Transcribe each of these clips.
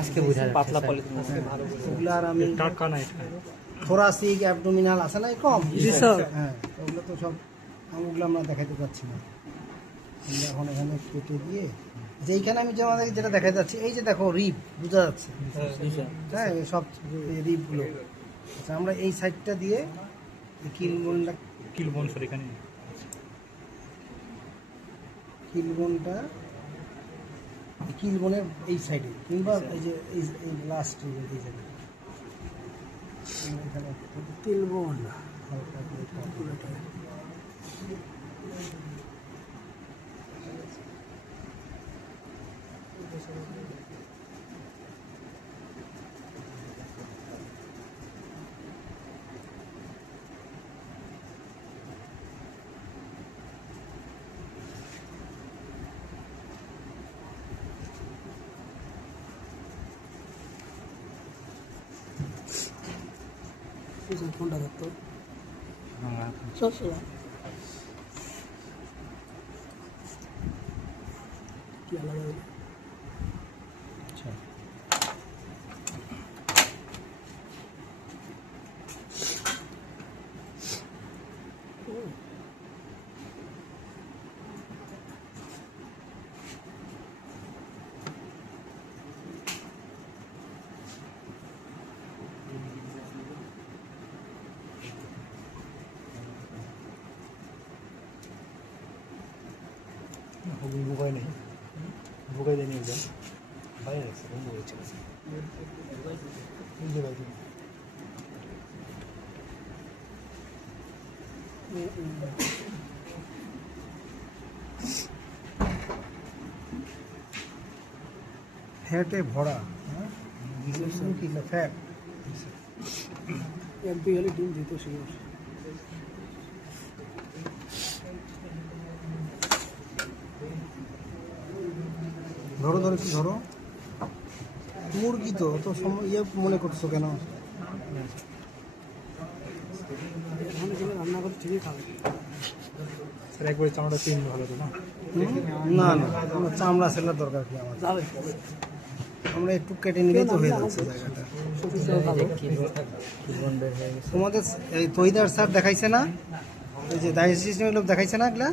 আজকে বোঝা যাচ্ছে পাতলা স্যার। পলিথিন আজকে ভালো করে ওগুলো আর আমি টাকা না এটা থোরাসিক অ্যাবডোমিনাল আছে না কম জি স্যার। হ্যাঁ ওগুলো তো সব ওগুলো আমরা দেখাতে পাচ্ছি না। আমরা এখন এখানে কেটে দিয়ে যেইখানে আমি যেটা দেখাতে যাচ্ছি এই যে দেখো রিপ বোঝা যাচ্ছে জি স্যার। হ্যাঁ এই সব রিপগুলো। আচ্ছা আমরা এই সাইডটা দিয়ে কিলবোনটা কিলবন স্যার এখানে কিলবোনটা কিলবোনের এই সাইডে কিংবা এই যে এই লাস্ট এই সাইডে এখানে কিলবোন হালকা করে কাটবো। কোনটা ধরতো সব কি আলাদা আচ্ছা বুকাই নেই বুকাই দেয়নি একজন ভাই আছে বন্ধু হয়েছে ফ্যাটে ভরা হ্যাঁ কি ফ্যাট এক দুই হলে ডিম দিত শিওর। ধরো ধরো একটু ধরো মুরগি তো অত সময় মনে করছো কেন রান্না করে ঠিকই খাবে স্যার একবার চামড়া তিন ভালো তো না না না কোনো চামড়া সেলার দরকার কি আমার আমরা একটু কেটে নিলেই তো হয়ে যাচ্ছে জায়গাটা। কিলবন বের হয়ে গেছে। তোমাদের এই তহিদার স্যার দেখাইছে না এই যে ডাইজেস্ট সিস্টেমের লোক দেখাইছে না এগুলা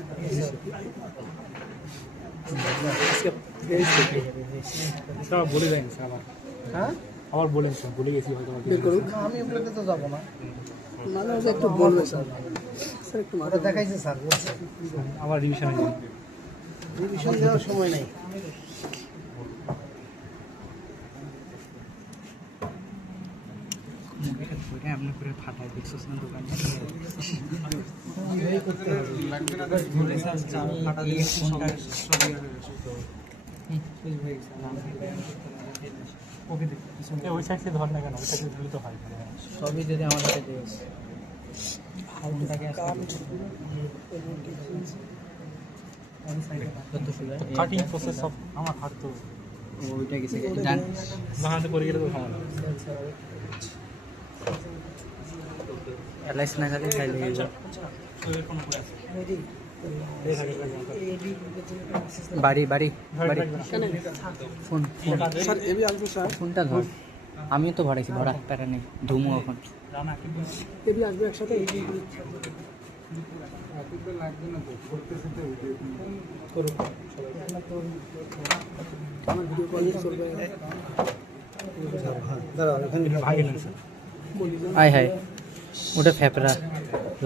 স্যার বলে দেন স্যার আবার হ্যাঁ আবার বলেন স্যার বলে গেছি হয়তো না আমি ওগুলোতে তো যাবো না মানে একটু বলবে স্যার স্যার একটু মাথা দেখাইছে স্যার বলছে আবার রিভিশনে যান রিভিশন দেওয়ার সময় নেই। এমনি করে ফাটাই দেখছিস না দোকানে ওই সাইড থেকে ধর না কেন ওই সাইড থেকে তো হয় সবই যদি আমার হাতে দিস কাটিং প্রসেস সব আমার হাত তো ওইটা গেছে বাহাতে করে গেলে তো সমস্যা এলাইস না খালি খাইলে বাড়ি বাড়ি বাড়ি ফোন ফোন ফোনটা ধর আমিও তো ভরাইছি ভরা প্যারা নেই ধুমু এখন আসবে একসাথে আয় হায় ওটা ফেপড়া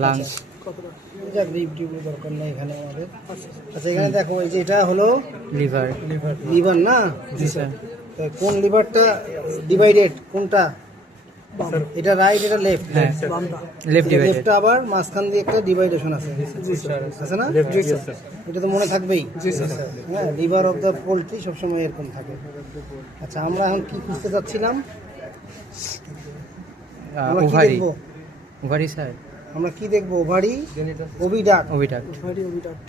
লাংস দরকার নেই এখানে আমাদের। আচ্ছা এখানে দেখো এই যে এটা হলো লিভার লিভার না জি স্যার তা কোন লিভারটা ডিভাইডেড কোনটা এটা রাইট এটা লেফট হ্যাঁ লেফট ডিভাইডেড লেফটটা আবার মাঝখান দিয়ে একটা ডিভাইডেশন আছে আছে না এটা তো মনে থাকবেই হ্যাঁ লিভার অফ দ্য পোলট্রি সবসময় এরকম থাকে। আচ্ছা আমরা এখন কি খুঁজতে চাচ্ছিলাম আমরা কি ওভারি দেখবো ওভারি স্যার আমরা কি দেখবো ওভারি ওভিডাক্ট ওভিডাক্ট ওভিডাক্ট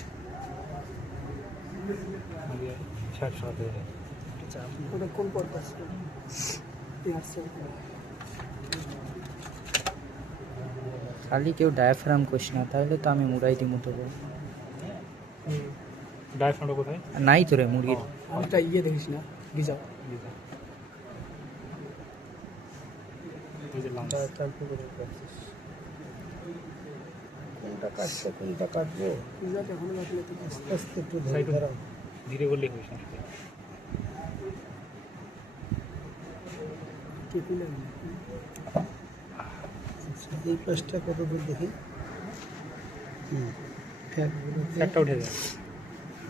ওটা কোন পর্দা খালি কেউ ডায়াফ্রাম করিস না তাহলে তো আমি মুড়াই দিই মতো ডায়াফ্রামটা কোথায় নাই তো রে মুরগির একটা ইয়ে দেখিস না গিজাও কোনটা কাটছে কোনটা কাটবো আস্তে আস্তে একটু দাঁড়াও। ধীরে করলেই হয় সমস্যা। আচ্ছা, এই পাশটা কত দূর দেখি। একটা উঠে যায়।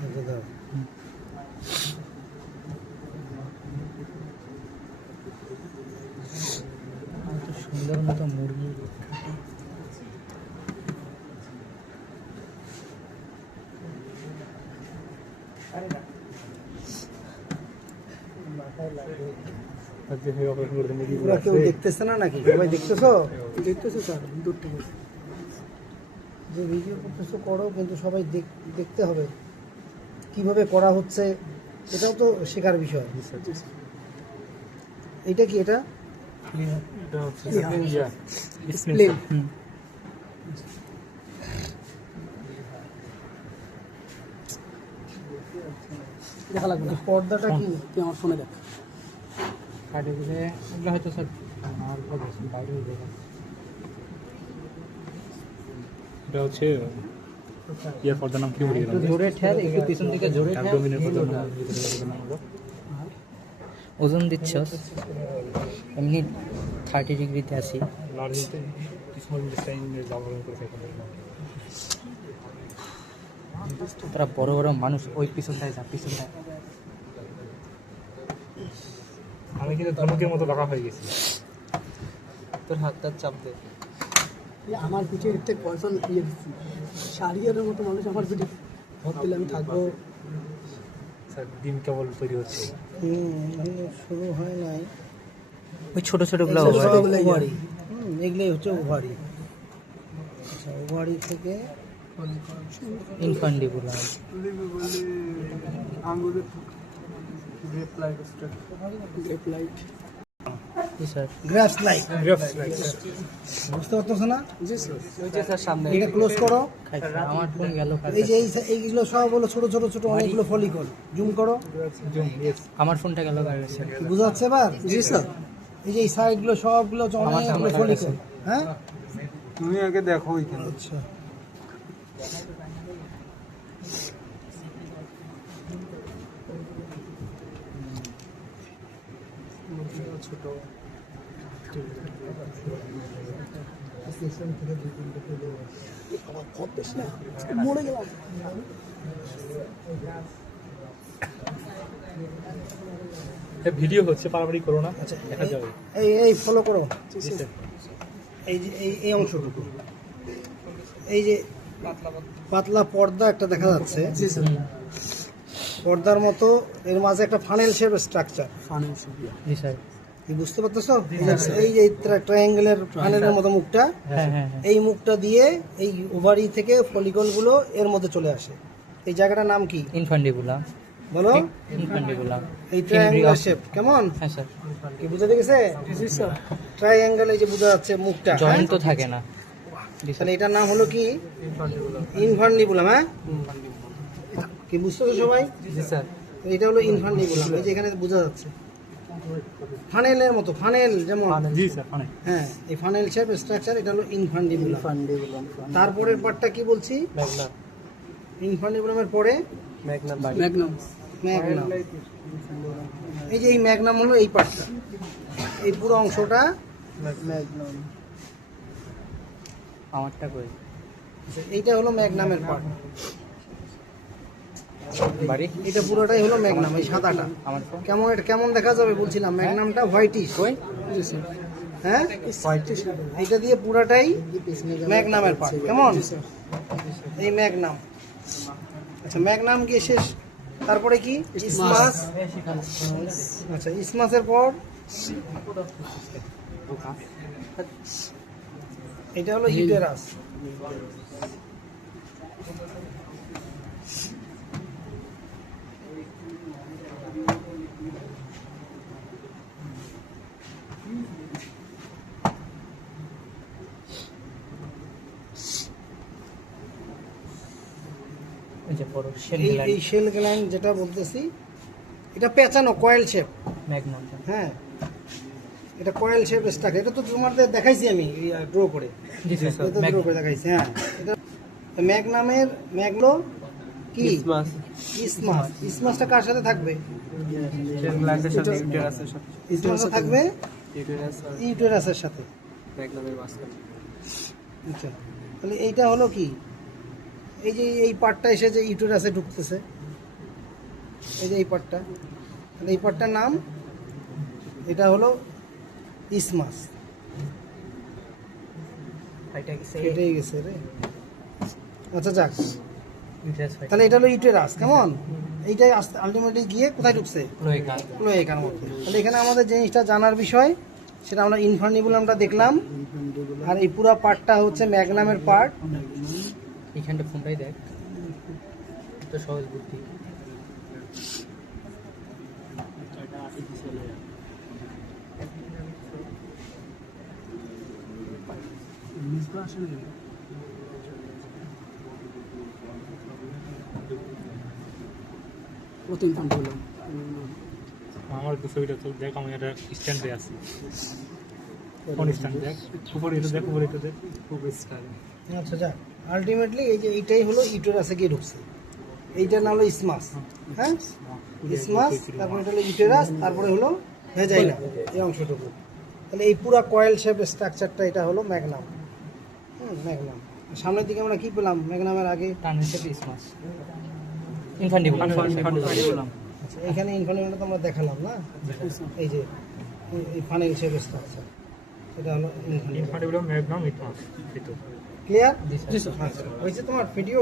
আচ্ছা, দাও। সুন্দর মতো মুরগি পুরা কেউ দেখতেছে না নাকি? সবাই দেখতেছো? দেখতেছো স্যার, দূর থেকে যে ভিডিও করতেছো করো, কিন্তু সবাই দেখতে হবে কিভাবে করা হচ্ছে, এটাও তো শেখার বিষয়। এটা কি? এটা দেখা লাগবে। পর্দাটা কি? তুই আমার ফোনে দেখ। কাটে দিলে এগুলো হয়তো স্যার আমার বাইরে হয়ে যাবে। এটা হচ্ছে ইয়ার পর্দার নাম কি বলি? একটু জোরে ঠেল, একটু পিছন থেকে জোরে ঠেল। অ্যাবডোমিনের পর্দার নাম হলো ওজন দিচ্ছ এমনি 30 ডিগ্রিতে আছি। লার্জতে স্মল ডিজাইনের ব্যবহার করে থাকে। তোরা বড় বড় মানুষ, ওই পিছনটায় যা, পিছনটায়। আমি কিন্তু ধনুকের মতো বাঁকা হয়ে গেছি। তোর হাতটা চাপ দে। আমার পিঠে একটা কয়জন ইয়ে দিচ্ছি, শাড়িয়ারের মতো মানুষ আমার পিঠে ভর দিলে আমি থাকবো। স্যার ডিম কেবল তৈরি হচ্ছে। শুরু হয় নাই। ওই ছোট ছোটগুলো ওভারি, এগুলোই হচ্ছে ওভারি। আচ্ছা, ওভারি থেকে ইনফান্ডিবুলাম। জি স্যার। গ্রাফস লাইট। বুঝতে পারতেছো না? ওই যে স্যার সামনে। এটা ক্লোজ করো। আমার ফোন গেল। এই যে এইগুলো সব হলো ছোট ছোট ছোট অনেকগুলো ফলিকল। জুম করো। আমার ফোনটা গেল স্যার। বুঝা যাচ্ছে এবার? জি স্যার। এই যে এই সাইডগুলো সবগুলো হচ্ছে অনেকগুলো ফলিকল। হ্যাঁ, তুমি আগে দেখো ওইখানে। আচ্ছা, ছোট মরে গেলাম। ভিডিও হচ্ছে, পারাপারি করো না। আচ্ছা, দেখা যাবে। এই ফলো করো। এই যে এই অংশটুকু, এই যে পাতলা পর্দা একটা দেখা যাচ্ছে, পর্দার মতো এর মাঝে একটা ফানেল শেপ স্ট্রাকচার। জি স্যার। কি বুঝতে পারতেছো? এই যে ট্রায়াঙ্গেলের ফানেলের মতো মুখটা, হ্যাঁ হ্যাঁ। এই মুখটা দিয়ে এই ওভারি থেকে ফলিকল গুলো এর মধ্যে চলে আসে। এই জায়গাটার নাম কি ইনফান্ডিবুলাম। বলো? ইনফান্ডিবুলাম। এই ট্রায়াঙ্গেল শেপ কেমন? হ্যাঁ স্যার। কি বুঝতে গেছে? ট্রায়াঙ্গেল, এই যে বোঝা যাচ্ছে মুখটা, জয়েন্ট তো থাকে না। তাহলে এটার নাম হলো কি? ইনফান্ডিবুলাম। হ্যাঁ, কি বুঝতেছো সবাই? জি স্যার। এটা হলো ইনফান্ডিবুলাম। এই যে এখানে বোঝা যাচ্ছে ফানেলের মতো, ফানেল যেমন। জি স্যার, অনেক। হ্যাঁ, এই ফানেল শেপ স্ট্রাকচার, এটা হলো ইনফান্ডিবুলাম। তারপরের পার্টটা কি বলছি? ম্যাগনাম। ইনফান্ডিবুলামের পরে ম্যাগনাম। ম্যাগনাম। এই যে এই ম্যাগনাম হলো এই পার্টটা, এই পুরো অংশটা ম্যাগনাম। আমারটা কই? এইটা হলো ম্যাগনামের পার্ট। বাড়ি। এটা পুরোটাই হলো ম্যাগনাম, এই সাদাটা। আমার ফোন কেমন, এটা কেমন দেখা যাবে বলছিলাম? ম্যাগনামটা হোয়াইটিশ। কই? হ্যাঁ, এইটা দিয়ে পুরাটাই ম্যাগনামের পার্ট। কেমন? এই ম্যাগনাম। আচ্ছা, ম্যাগনাম গিয়ে শেষ, তারপরে কি? ইসমাস। আচ্ছা, ইসমাসের পর এটা হলো ইউটেরাস। এই যে বড় শেল এই শেল গ্ল্যান্ড যেটা বলতেছি, এটা পেঁচানো কয়েল শেপ। ম্যাগনাম। হ্যাঁ, এটা কয়েল শেপ স্ট্রাকচার। এটা তো তোমাদের দেখাইছি আমি ড্র করে, জি স্যার এটা ড্র করে দেখাইছি। হ্যাঁ, এটা ম্যাগনামের ম্যাগলো কি ইসমাস। ইসমাসটা কার সাথে থাকবে? গ্লাসের সাথে ইউটেরাসের সাথে ইসমাসটা থাকবে ইউটেরাস আর ইউটেরাসের সাথে। ম্যাগনামের মাঝখানে। আচ্ছা, তাহলে এইটা হলো কি, এই যে এই পার্টটা এসে যে ইউটেরাসে ঢুকতেছে, এই যে এই পার্টটা, তাহলে এই পার্টটার নাম এটা হলো ইসমাস। এটা কি কেটেই গেছে রে। আচ্ছা যাক, ইউটেরাস তাহলে এটা হলো ইউটেরাস। কেমন, এইটাই আলটিমেটলি গিয়ে কোথায় ঢুকছে? ক্লোয়েকা। ক্লোয়েকার মধ্যে। তাহলে এখানে আমাদের জিনিসটা জানার বিষয়, সেটা আমরা ইনফান্ডিবুলামটা দেখলাম, আর এই পুরো পার্টটা হচ্ছে ম্যাগনামের পার্ট। এইখানটা ফোনটাই দেখ, তো সহজ বুদ্ধি। আমার তো ছবিটা তো দেখ, আমি একটা স্ট্যান্ডে আছি। কোন স্ট্যান্ড দেখ, উপরে এটা দেখ, উপরে এটা দেখ, খুব স্টাইল। আচ্ছা যাক, আলটিমেটলি এই যে এইটাই হলো ইউটেরাসে গিয়ে ঢুকছে। এইটার নাম হলো ইসমাস। হ্যাঁ, ইসমাস, তারপরে এটা হলো ইউটেরাস, তারপরে হলো ভেজাইনা, এই অংশটুকু। তাহলে এই পুরো কয়েল শেপ স্ট্রাকচারটা এটা হলো ম্যাগনাম। ম্যাগনাম। সামনের দিকে আমরা কি পেলাম ম্যাগনামের আগে? টানের সাথে ইসমাস, ইনফান্ডিবুলাম। আচ্ছা, এখানে ইনফানিবলটা তো আমরা দেখালাম না, এই যে এই ফানেল শেপ স্ট্রাকচার, এটা হলো ইনফানিবল। ইনফান্টিবুলাম ম্যাগনাম ইটমাস, এই তো। ক্লিয়ার? জি স্যার। আচ্ছা, হয়েছে তোমার ভিডিও?